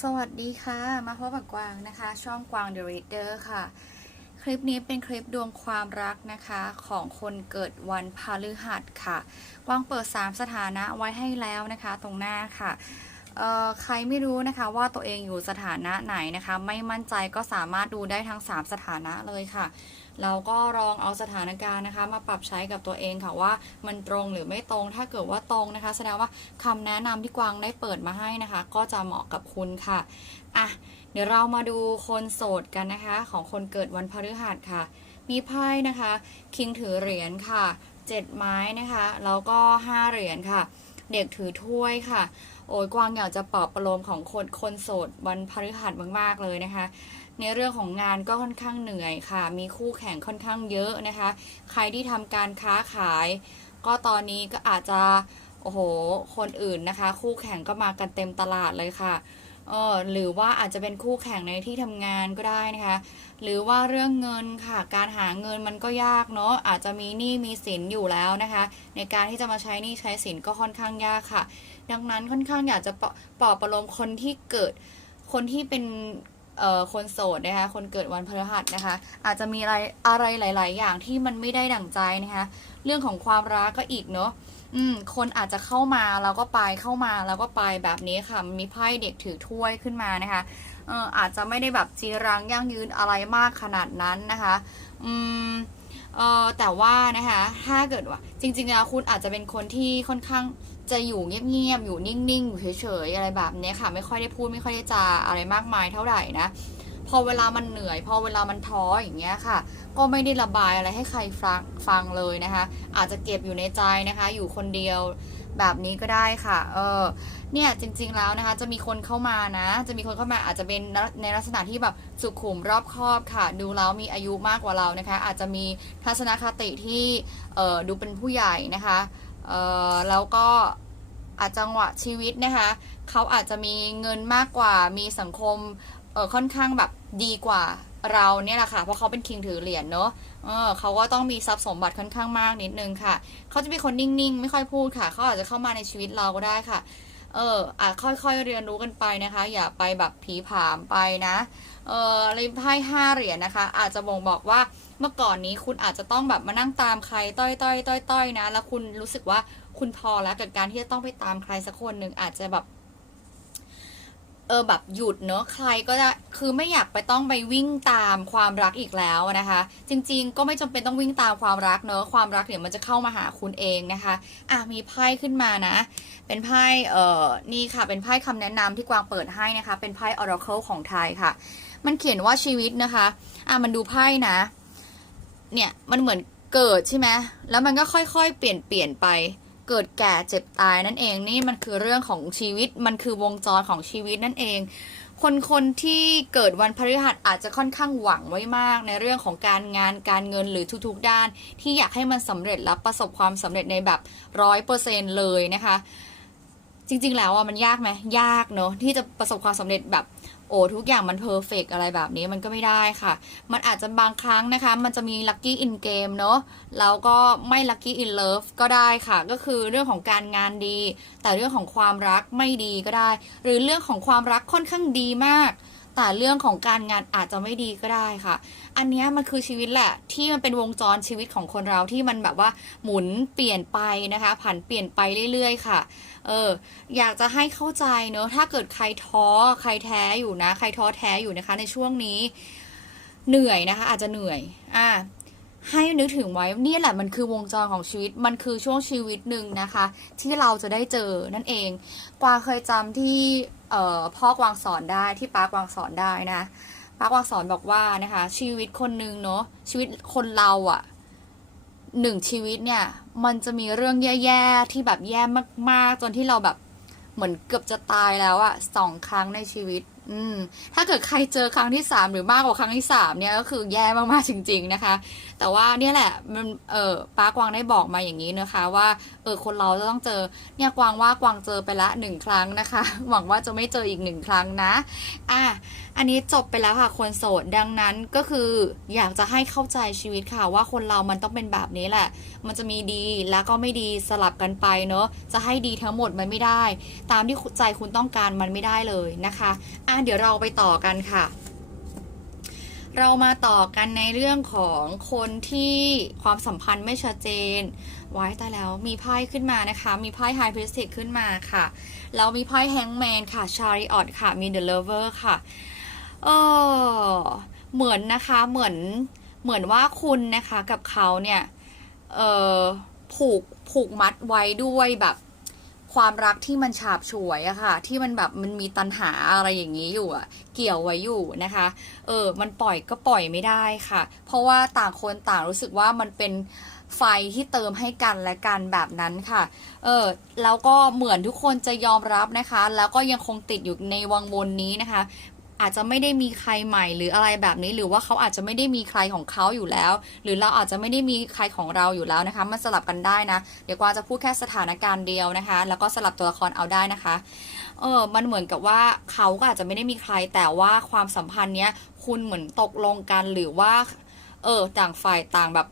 สวัสดีค่ะ มาพบกับกวางนะคะ ช่องกวาง The Reader ค่ะ คลิปนี้เป็นคลิปดวงความรักนะคะ ของคนเกิดวันพฤหัสค่ะ กวางเปิด 3 สถานะไว้ให้แล้วนะคะ ตรงหน้าค่ะ ใครไม่รู้นะคะว่าตัวเองอยู่สถานะไหนนะคะ ไม่มั่นใจก็สามารถดูได้ทั้ง 3 สถานะเลยค่ะ เราก็ลองเอาสถานการณ์นะคะ มาปรับใช้กับตัวเองค่ะว่ามันตรงหรือไม่ตรง ถ้าเกิดว่าตรงนะคะ แสดงว่าคำแนะนำที่กวางได้เปิดมาให้นะคะ ก็จะเหมาะกับคุณค่ะอะเดี๋ยวเรามาดูคนโสดกันนะคะ ของคนเกิดวันพฤหัสค่ะ มีไพ่นะคะ คิงถือเหรียญค่ะเจ็ดไม้นะคะแล้วก็ห้าเหรียญค่ะ เด็กถือถ้วยค่ะ โอ้ยกวางอยากจะปลอบประโลมของคนคนโสดวันพฤหัสมากๆเลยนะคะ ในเรื่องของงานก็ค่อนข้างเหนื่อยค่ะ มีคู่แข่งค่อนข้างเยอะนะคะ ใครที่ทำการค้าขาย ก็ตอนนี้ก็อาจจะโอ้โห คนอื่นนะคะ คู่แข่งก็มากันเต็มตลาดเลยค่ะ ออหรือว่าอาจจะเป็นคู่แข่งในที่ทำงานก็ได้นะคะ หรือว่าเรื่องเงินค่ะ การหาเงินมันก็ยากเนาะอาจจะมีหนี้มีสินอยู่แล้วนะคะ ในการที่จะมาใช้หนี้ใช้สินก็ค่อนข้างยากค่ะ ดังนั้นค่อนข้างอยากจะปลอบประโลมคนที่เกิดคนที่เป็นเอ่อคนโสดนะคะ คนเกิดวันพฤหัสนะคะ อาจจะมีอะไรอะไรหลาย ๆ อย่างที่มันไม่ได้ดั่งใจนะคะ เรื่องของความรักก็อีกเนาะ อืม คนอาจจะเข้ามาแล้วก็ไปเข้ามาแล้วก็ไปแบบนี้ค่ะ มีไพ่เด็กถือถ้วยขึ้นมานะคะ เอออาจจะไม่ได้แบบจีรังยั่งยืนอะไรมากขนาดนั้นนะคะ อืมเออแต่ว่านะคะ ถ้าเกิดว่า จริงๆแล้วคุณอาจจะเป็นคนที่ค่อนข้างจะอยู่เงียบๆอยู่นิ่งๆอยู่เฉยๆอะไรแบบนี้ค่ะ ไม่ค่อยได้พูดไม่ค่อยได้จาอะไรมากมายเท่าไหร่นะ อเวลามันเหนื่อย พอเวลามันท้ออย่างเงี้ยค่ะ ก็ไม่ได้ระบายอะไรให้ใครฟังฟังเลยนะคะ อาจจะเก็บอยู่ในใจนะคะ อยู่คนเดียวแบบนี้ก็ได้ค่ะ เออ เนี่ยจริง ๆ แล้วนะคะ จะมีคนเข้ามานะ จะมีคนเข้ามาอาจจะเป็นในลักษณะที่แบบสุขุมรอบคอบค่ะ ดูแล้วมีอายุมากกว่าเรานะคะ อาจจะมีทัศนคติที่ เออดูเป็นผู้ใหญ่นะคะ เออแล้วก็ อาจจังหวะชีวิตนะคะเขาอาจจะมีเงินมากกว่า มีสังคมเออค่อนข้างแบบดีกว่าเราเนี่ยแหละค่ะ เพราะเขาเป็นคิงถือเหรียญเนาะเออเขาก็ต้องมีทรัพย์สมบัติค่อนข้างมากนิดนึงค่ะ เขาจะเป็นคนนิ่งๆ ไม่ค่อยพูดค่ะ เขาอาจจะเข้ามาในชีวิตเราก็ได้ค่ะ เอออาจค่อยๆเรียนรู้กันไปนะคะ อย่าไปแบบผีผามไปนะ เออเลยไพ่ห้าเหรียญนะคะ อาจจะบ่งบอกว่า เมื่อก่อนนี้คุณอาจจะต้องแบบมานั่งตามใครต้อยต้อยต้อยต้อยนะ แล้วคุณรู้สึกว่าคุณพอแล้วกับการที่จะต้องไปตามใครสักคนหนึ่งอาจจะแบบ เออแบบหยุดเนอะใครก็ได้คือไม่อยากไปต้องไปวิ่งตามความรักอีกแล้วนะคะ จริง ๆ ก็ไม่จำเป็นต้องวิ่งตามความรักเนอะความรักเดี๋ยวมันจะเข้ามาหาคุณเองนะคะ อะมีไพ่ขึ้นมานะ เป็นไพ่เอ่อนี่ค่ะ เป็นไพ่คำแนะนำที่กวางเปิดให้นะคะ เป็นไพ่ Oracle ของไทยค่ะ มันเขียนว่าชีวิตนะคะ อะมันดูไพ่นะ เนี่ยมันเหมือนเกิดใช่ไหมแล้วมันก็ค่อยๆ เปลี่ยนเปลี่ยนไป เกิดแก่เจ็บตายนั่นเองนี่มันคือเรื่องของชีวิตมันคือวงจรของชีวิตนั่นเอง คนคนที่เกิดวันพฤหัสอาจจะค่อนข้างหวังไว้มาก ในเรื่องของการงานการเงินหรือทุกๆด้าน ที่อยากให้มันสำเร็จและประสบความสำเร็จในแบบร้อยเปอร์เซ็นเลยนะคะจริงๆ แล้วอะมันยากไหมยากเนอะที่จะประสบความสำเร็จแบบ โอ้ทุกอย่างมันเพอร์เฟกอะไรแบบนี้มันก็ไม่ได้ค่ะ มันอาจจะบางครั้งนะคะ มันจะมีลัคกี้อินเกมเนาะแล้วก็ไม่ลัคกี้อินเลิฟก็ได้ค่ะ ก็คือเรื่องของการงานดี แต่เรื่องของความรักไม่ดีก็ได้ หรือเรื่องของความรักค่อนข้างดีมาก แต่เรื่องของการงานอาจจะไม่ดีก็ได้ค่ะ อันนี้มันคือชีวิตแหละ ที่มันเป็นวงจรชีวิตของคนเราที่มันแบบว่าหมุนเปลี่ยนไปนะคะ ผันเปลี่ยนไปเรื่อยๆ ค่ะ เออ อยากจะให้เข้าใจเนอะถ้าเกิดใครท้อใครแท้อยู่นะ ใครท้อแท้อยู่นะคะ ในช่วงนี้ เหนื่อยนะคะ อาจจะเหนื่อย อ่าให้นึกถึงไว้นี่แหละมันคือวงจรของชีวิตมันคือช่วงชีวิตหนึ่งนะคะ ที่เราจะได้เจอนั่นเอง กวาเคยจำที่ เอ่อพ่อกวางสอนได้ที่ป้ากวางสอนได้นะป้ากวางสอนบอกว่านะคะ ชีวิตคนหนึ่งเนาะชีวิตคนเราอะหนึ่งชีวิตเนี่ย มันจะมีเรื่องแย่ๆที่แบบแย่มากๆ จนที่เราแบบเหมือนเกือบจะตายแล้วอะสองครั้งในชีวิต อืม ถ้าเกิดใครเจอครั้งที่สามหรือมากกว่าครั้งที่สามเนี่ยก็คือแย่มากๆจริง ๆ นะคะ แต่ว่าเนี่ยแหละมันเออป้ากวางได้บอกมาอย่างนี้นะคะว่าเออคนเราจะต้องเจอเนี่ยกวางว่ากวางเจอไปละหนึ่งครั้งนะคะ หวังว่าจะไม่เจออีกหนึ่งครั้งนะอะอันนี้จบไปแล้วค่ะคนโสดดังนั้นก็คืออยากจะให้เข้าใจชีวิตค่ะ ว่าคนเรามันต้องเป็นแบบนี้แหละ มันจะมีดีแล้วก็ไม่ดีสลับกันไปเนอะจะให้ดีทั้งหมดมันไม่ได้ ตามที่ใจคุณต้องการมันไม่ได้เลยนะคะอะเดี๋ยวเราไปต่อกันค่ะ เรามาต่อกันในเรื่องของคนที่ความสัมพันธ์ไม่ชัดเจน ไว้แต่แล้วมีไพ่ขึ้นมานะคะ มีไพ่ไฮพ r ิสติกขึ้นมาค่ะ แล้วมีไพ่แฮงแมนค่ะชาริออตค่ะ มีเดอะเลเวอร์ค่ะเออเหมือนนะคะเหมือนเหมือนว่าคุณนะคะกับเขาเนี่ยเออผูกผูกมัดไว้ด้วยแบบ ความรักที่มันฉาบฉวยอะค่ะ ที่มันแบบมันมีตันหาอะไรอย่างนี้อยู่อะเกี่ยวไว้อยู่นะคะ เออ มันปล่อยก็ปล่อยไม่ได้ค่ะ เพราะว่าต่างคนต่างรู้สึกว่ามันเป็นไฟที่เติมให้กันและกันแบบนั้นค่ะ เออ แล้วก็เหมือนทุกคนจะยอมรับนะคะ แล้วก็ยังคงติดอยู่ในวังวนนี้นะคะ อาจจะไม่ได้มีใครใหม่หรืออะไรแบบนี้ หรือว่าเขาอาจจะไม่ได้มีใครของเขาอยู่แล้ว หรือเราอาจจะไม่ได้มีใครของเราอยู่แล้วนะคะมันสลับกันได้นะ เดี๋ยวกว่าจะพูดแค่สถานการณ์เดียวนะคะ แล้วก็สลับตัวละครเอาได้นะคะเออมันเหมือนกับว่าเขาก็อาจจะไม่ได้มีใครแต่ว่าความสัมพันธ์เนี้ยคุณเหมือนตกลงกันหรือว่าเออต่างฝ่ายต่างแบบ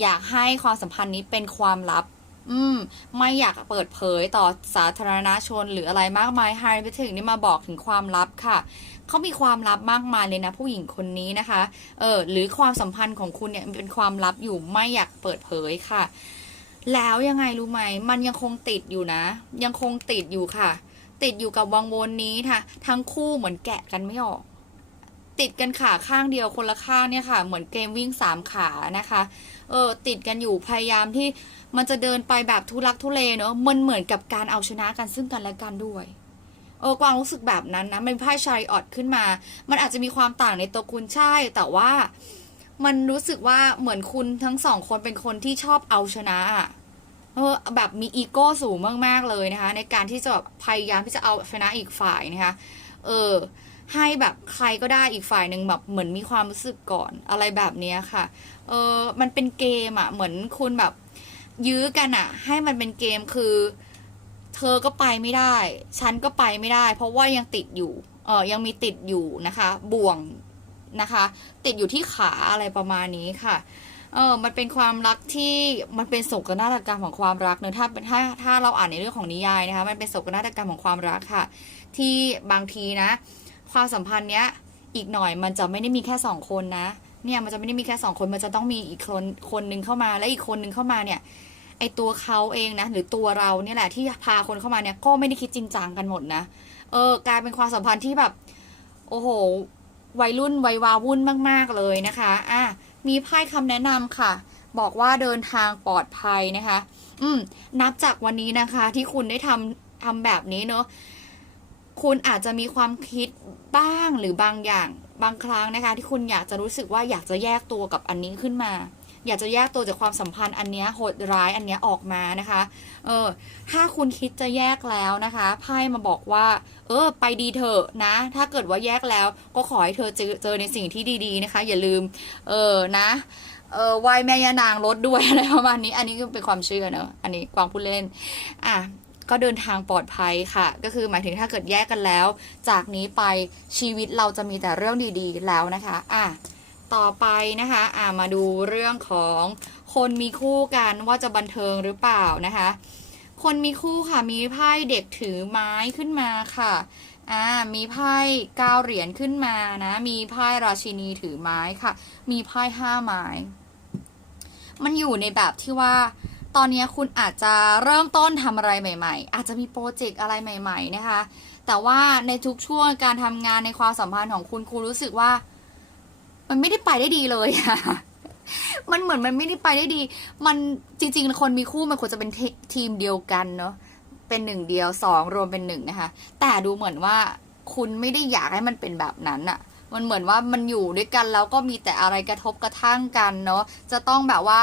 อยากให้ความสัมพันธ์นี้เป็นความลับ อืม ไม่อยากเปิดเผยต่อสาธารณชนหรืออะไรมากมายไฮไปถึงนี่มาบอกถึงความลับค่ะ เขามีความลับมากมายเลยนะ ผู้หญิงคนนี้นะคะ เออ หรือความสัมพันธ์ของคุณเนี่ยเป็นความลับอยู่ไม่อยากเปิดเผยค่ะ แล้วยังไงรู้ไหม มันยังคงติดอยู่นะ ยังคงติดอยู่ค่ะ ติดอยู่กับวังวนนี้ค่ะ ทั้งคู่เหมือนแกะกันไม่ออก ติดกันขาข้างเดียวคนละข้างเนี่ยค่ะ เหมือนเกมวิ่งสามขานะคะเออติดกันอยู่พยายามที่มันจะเดินไปแบบทุลักทุเลเนอะมันเหมือนกับการเอาชนะกันซึ่งกันและกันด้วยเออกวางรู้สึกแบบนั้นนะมันไพ่ชายออดขึ้นมา มันอาจจะมีความต่างในตัวคุณใช่ แต่ว่ามันรู้สึกว่าเหมือนคุณทั้งสองคนเป็นคนที่ชอบเอาชนะอะเออแบบมีอีโก้สูงมาก ๆ เลยนะคะ ในการที่จะแบบพยายามที่จะเอาชนะอีกฝ่ายนะคะ เออ ให้แบบใครก็ได้อีกฝ่ายหนึ่งแบบเหมือนมีความรู้สึกก่อนอะไรแบบเนี้ยค่ะ เออมันเป็นเกมอะเหมือนคุณแบบยื้อกันอะให้มันเป็นเกมคือ เธอก็ไปไม่ได้ ฉันก็ไปไม่ได้ เพราะว่ายังติดอยู่เออยังมีติดอยู่นะคะ บ่วงนะคะ ติดอยู่ที่ขาอะไรประมาณนี้ค่ะเออ มันเป็นความรักที่มันเป็นโศกนาฏกรรมของความรักเนอะถ้าเป็นถ้าถ้าเราอ่านในเรื่องของนิยายนะคะ มันเป็นโศกนาฏกรรมของความรักค่ะ ที่บางทีนะ ความสัมพันธ์เนี้ยอีกหน่อยมันจะไม่ได้มีแค่สองคนนะ เนี่ยมันจะไม่ได้มีแค่สองคน มันจะต้องมีอีกคนคนหนึ่งเข้ามา และอีกคนหนึ่งเข้ามาเนี่ย ไอตัวเขาเองนะ หรือตัวเราเนี่ยแหละที่พาคนเข้ามาเนี่ย ก็ไม่ได้คิดจริงจังกันหมดนะ เออกลายเป็นความสัมพันธ์ที่แบบ โอ้โห วัยรุ่นวัยวาวุ่นมาก ๆเลยนะคะ อะ มีไพ่คำแนะนำค่ะ บอกว่าเดินทางปลอดภัยนะคะ อืม นับจากวันนี้นะคะ ที่คุณได้ทำทำแบบนี้เนอะ คุณอาจจะมีความคิดบ้างหรือบางอย่างบางครั้งนะคะ ที่คุณอยากจะรู้สึกว่าอยากจะแยกตัวกับอันนี้ขึ้นมา อยากจะแยกตัวจากความสัมพันธ์อันนี้โหดร้ายอันนี้ออกมานะคะ เออ ถ้าคุณคิดจะแยกแล้วนะคะไพ่มาบอกว่า เออ ไปดีเถอะนะ ถ้าเกิดว่าแยกแล้ว ก็ขอให้เธอเจอเจอในสิ่งที่ดีๆนะคะ อย่าลืม เออนะเออไหวแม่ยานางรถด้วยอะไรประมาณนี้ อันนี้ก็เป็นความเชื่อเนอะอันนี้กวางพูดเล่น อะ ก็เดินทางปลอดภัยค่ะ ก็คือหมายถึงถ้าเกิดแยกกันแล้ว จากนี้ไปชีวิตเราจะมีแต่เรื่องดีๆ แล้วนะคะอะต่อไปนะคะอะมาดูเรื่องของคนมีคู่กันว่าจะบันเทิงหรือเปล่านะคะ คนมีคู่ค่ะมีไพ่เด็กถือไม้ขึ้นมาค่ะอ่ามีไพ่เก้าเหรียญขึ้นมานะ มีไพ่ราชินีถือไม้ค่ะ มีไพ่ห้าไม้ มันอยู่ในแบบที่ว่า ตอนนี้คุณอาจจะเริ่มต้นทำอะไรใหม่ ๆ อาจจะมีโปรเจกต์อะไรใหม่ ๆ นะคะ แต่ว่าในทุกช่วงการทำงานในความสัมพันธ์ของคุณคุณรู้สึกว่า มันไม่ได้ไปได้ดีเลยอะมันเหมือนมันไม่ได้ไปได้ดี มันจริง ๆ คนมีคู่มันควรจะเป็นททีมเดียวกันเนาะ เป็นหนึ่งเดียวสองรวมเป็นหนึ่งนะคะ แต่ดูเหมือนว่าคุณไม่ได้อยากให้มันเป็นแบบนั้นอะมันเหมือนว่ามันอยู่ด้วยกันแล้วก็มีแต่อะไรกระทบกระทั่งกันเนาะ จะต้องแบบว่า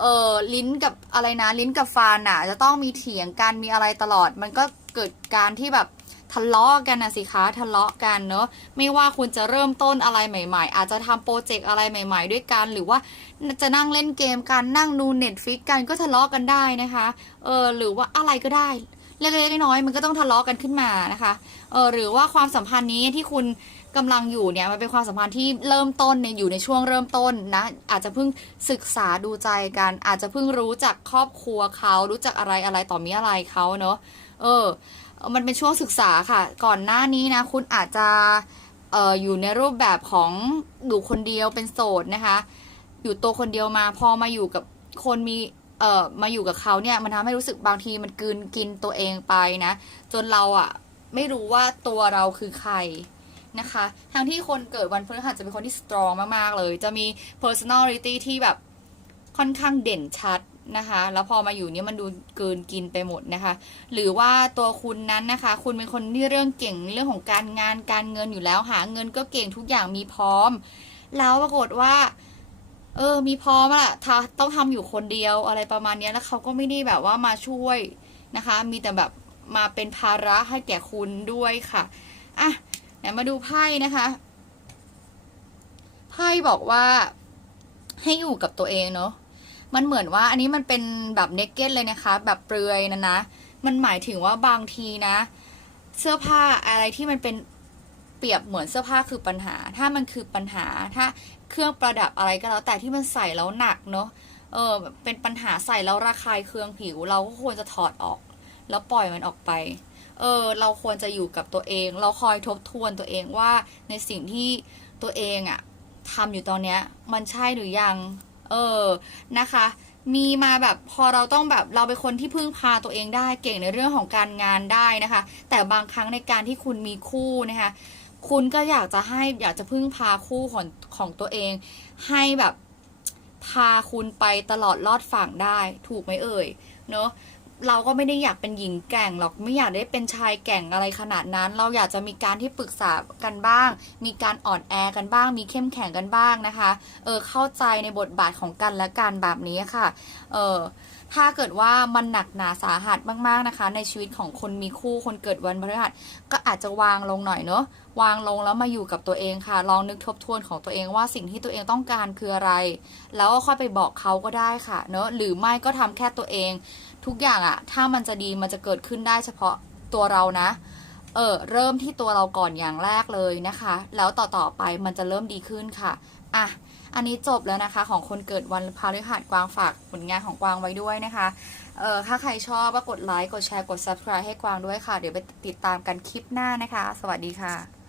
เออลิ้นกับอะไรนะลิ้นกับฟันอะ จะต้องมีเถียงกันมีอะไรตลอด มันก็เกิดการที่แบบทะเลาะกันนะสิคะทะเลาะกันเนอะไม่ว่าคุณจะเริ่มต้นอะไรใหม่ ๆ อาจจะทำโปรเจกต์อะไรใหม่ ๆ ด้วยกัน หรือว่าจะนั่งเล่นเกมกันนั่งดูเน็ตฟิกกันก็ทะเลาะกันได้นะคะ เออหรือว่าอะไรก็ได้ เล็กๆน้อยๆมันก็ต้องทะเลาะกันขึ้นมานะคะเออหรือว่าความสัมพันธ์นี้ที่คุณกำลังอยู่เนี่ยมันเป็นความสัมพันธ์ที่เริ่มต้นในยอยู่ในช่วงเริ่มต้นนะอาจจะเพิ่งศึกษาดูใจกัน อาจจะเพิ่งรู้จักครอบครัวเขารู้จักอะไรอะไรต่อมีอะไรเขาเนอะเออ มันเป็นช่วงศึกษาค่ะ ก่อนหน้านี้นะคุณอาจจะเอออยู่ในรูปแบบของอยู่คนเดียวเป็นโสดนะคะ อยู่ตัวคนเดียวมาพอมาอยู่กับคนมี อ่อมาอยู่กับเขาเนี่ยมันทำให้รู้สึกบางทีมันกลืนกินตัวเองไปนะ จนเราอะไม่รู้ว่าตัวเราคือใครนะคะทั้งที่คนเกิดวันพฤหัสจะเป็นคนที่สตรองมาก ๆ เลย จะมี personality ที่แบบค่อนข้างเด่นชัดนะคะ แล้วพอมาอยู่เนี่ยมันดูเกินกินไปหมดนะคะ หรือว่าตัวคุณนั้นนะคะ คุณเป็นคนที่เรื่องเก่งเรื่องของการงานการเงินอยู่แล้ว หาเงินก็เก่งทุกอย่างมีพร้อม แล้วปรากฏว่า เออ มีพร้อมอะทาต้องทำอยู่คนเดียวอะไรประมาณนี้แล้วเขาก็ไม่ได้แบบว่ามาช่วยนะคะ มีแต่แบบมาเป็นภาระให้แก่คุณด้วยค่ะอะมาดูไพ่นะคะไพ่บอกว่าให้อยู่กับตัวเองเนาะมันเหมือนว่าอันนี้มันเป็นแบบเนกเก็ตเลยนะคะ แบบเปลือยนะนะ มันหมายถึงว่าบางทีนะ เสื้อผ้าอะไรที่มันเป็นเปรียบเหมือนเสื้อผ้าคือปัญหา ถ้ามันคือปัญหา ถ้า เครื่องประดับอะไรก็แล้วแต่ที่มันใส่แล้วหนักเนาะเออเป็นปัญหาใส่แล้วระคายเคืองผิว เราก็ควรจะถอดออก แล้วปล่อยมันออกไป เออ เราควรจะอยู่กับตัวเอง เราคอยทบทวนตัวเองว่าในสิ่งที่ตัวเองอะทำอยู่ตอนเนี้ย มันใช่หรือยัง เออนะคะ มีมาแบบพอเราต้องแบบเราเป็นคนที่พึ่งพาตัวเองได้เก่งในเรื่องของการงานได้นะคะ แต่บางครั้งในการที่คุณมีคู่นะคะ คุณก็อยากจะให้อยากจะพึ่งพาคู่ของของตัวเอง ให้แบบพาคุณไปตลอดลอดฝั่งได้ ถูกไหมเอ่ย เนอะเราก็ไม่ได้อยากเป็นหญิงแก่งหรอกไม่อยากได้เป็นชายแก่งอะไรขนาดนั้น เราอยากจะมีการที่ปรึกษากันบ้าง มีการอ่อนแอกันบ้าง มีเข้มแข็งกันบ้างนะคะ เออเข้าใจในบทบาทของกันและกันแบบนี้ค่ะ เออ ถ้าเกิดว่ามันหนักหนาสาหัสมากๆนะคะ ในชีวิตของคนมีคู่คนเกิดวันพฤหัสก็อาจจะวางลงหน่อยเนอะวางลงแล้วมาอยู่กับตัวเองค่ะ ลองนึกทบทวนของตัวเองว่าสิ่งที่ตัวเองต้องการคืออะไร แล้วก็ค่อยไปบอกเขาก็ได้ค่ะ เนอะหรือไม่ก็ทำแค่ตัวเอง ทุกอย่างอะถ้ามันจะดีมันจะเกิดขึ้นได้เฉพาะตัวเรานะ เออเริ่มที่ตัวเราก่อนอย่างแรกเลยนะคะ แล้วต่อต่อๆไปมันจะเริ่มดีขึ้นค่ะอะ อันนี้จบแล้วนะคะ ของคนเกิดวันพฤหัสกวางฝากผลงานของกวางไว้ด้วยนะคะเออถ้าใครชอบก็กดไลค์กดแชร์กด subscribe ให้กวางด้วยค่ะ เดี๋ยวไปติดตามกันคลิปหน้านะคะ สวัสดีค่ะ